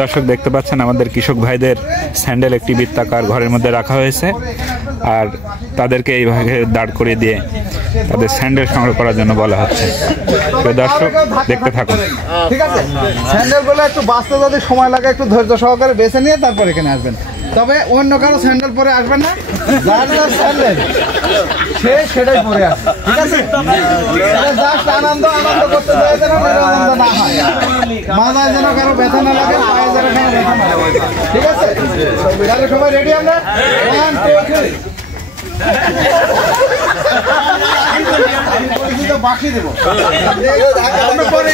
দর্শক দেখতে পাচ্ছেন আমাদের কৃষক ভাইদের স্যান্ডেল একটি বৃত্তাকার ঘরের মধ্যে রাখা হয়েছে, আর তাদেরকে এইভাবে দাঁড় করিয়ে দিয়ে তাদের স্যান্ডেল সংগ্রহ করার জন্য বলা হচ্ছে। দর্শক দেখতে থাকুন। ঠিক আছে, স্যান্ডেল গুলো একটু বাঁচতে যদি সময় লাগে একটু ধৈর্য সহকারে বেছে নিয়ে তারপর এখানে আসবেন। তবে অন্য কারো স্যান্ডেল পরে আসবেন না, যার যার স্যান্ডেল সে সেটাই পরে আসবে। ঠিক আছে, জাস্ট আনন্দ করতে যায় যেন আনন্দ না হয়, মাথায় যেন কারো ব্যথা না লাগে, পায়ে যেন কারো ব্যথা না লাগে। ঠিক আছে, তাহলে সবাই রেডি? আমরা 1 2 3 বাকি দেবো আমরা পরে।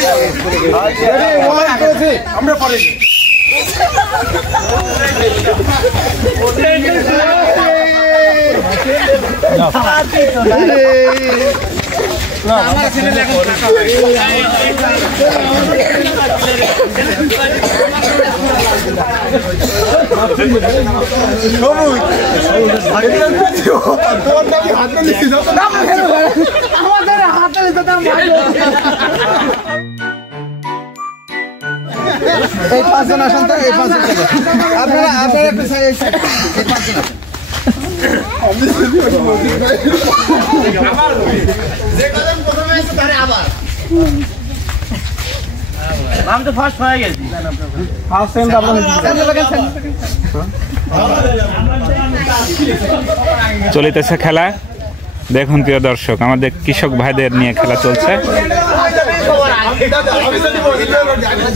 1 2 3 আমরা পরে। আমার ছেলে এখন এই পাঁচজন আসেন তো, এই পাঁচজন আপনারা একটু এই পাঁচজন আসেন। আমি তো ফার্স্ট হয়ে গেছি। চলিতেছে খেলা। দেখুন প্রিয় দর্শক, আমাদের কৃষক ভাইদের নিয়ে খেলা চলছে।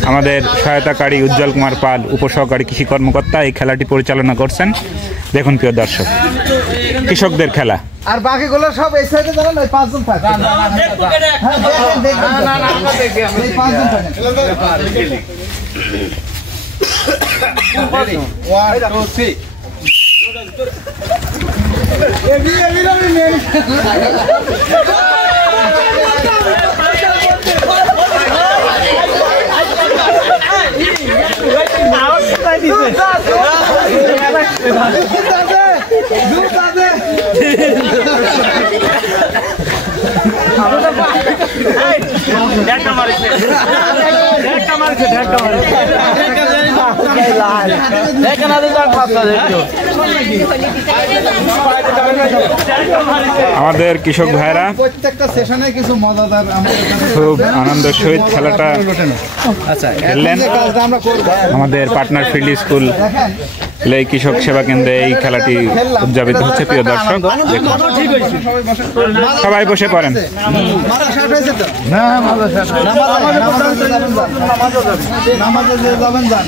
আমাদের সহায়তাকারী উজ্জ্বল কুমার পাল, উপসহকারী কৃষি কর্মকর্তা, এই খেলাটি পরিচালনা করছেন। দেখুন প্রিয় দর্শক, কৃষকদের খেলা। আর বাকিগুলো সব এই সাইডে জানেন, ওই পাঁচজন থাকে। আমাদের কৃষক ভাইরা প্রত্যেকটা সেশনে কিছু মজাদার খুব আনন্দের সহিত খেলাটা খেললেন। আমাদের পার্টনার ফিল্ড স্কুল এই কৃষক সেবা কেন্দ্রে এই খেলাটি উদযাপিত হচ্ছে। প্রিয় দর্শক, সবাই বসে পড়েন। নামাজে যাবেন, যান।